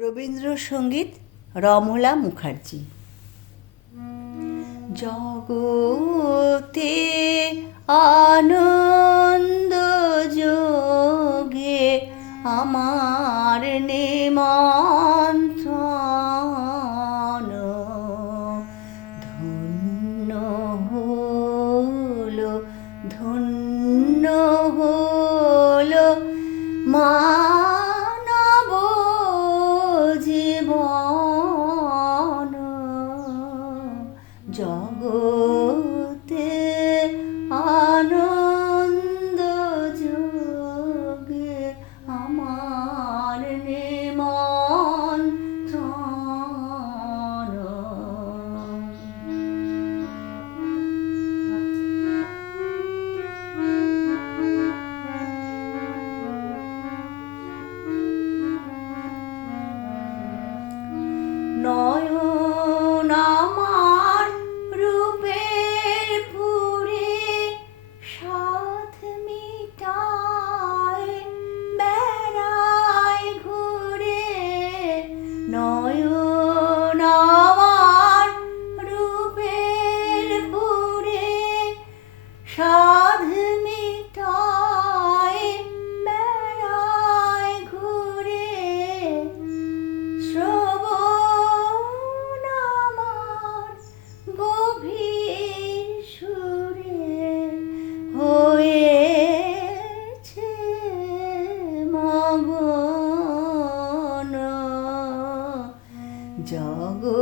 রবীন্দ্রসঙ্গীত রমলা মুখার্জি। জগতে আনন্দ যোগে আমার নেমন্ত্রণ। ধন্য হল ধন্য হল মা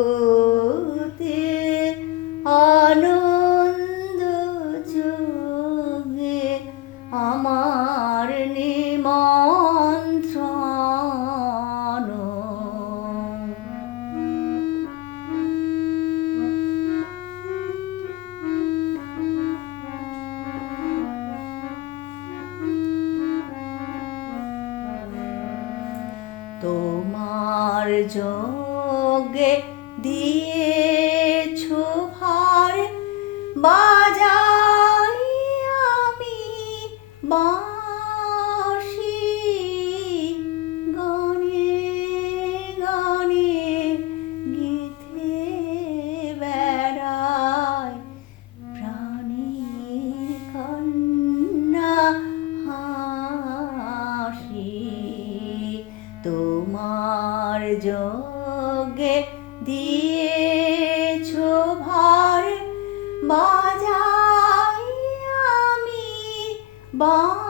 জ্যোতি আনন্দ যোগে আমার নিমন্ত্রণ। তোমার যোগে দিয়েছ বাজাই আমি গনে গনে বেড়ায় কন্যা তোমার জয় 뭐?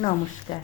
নমস্কার।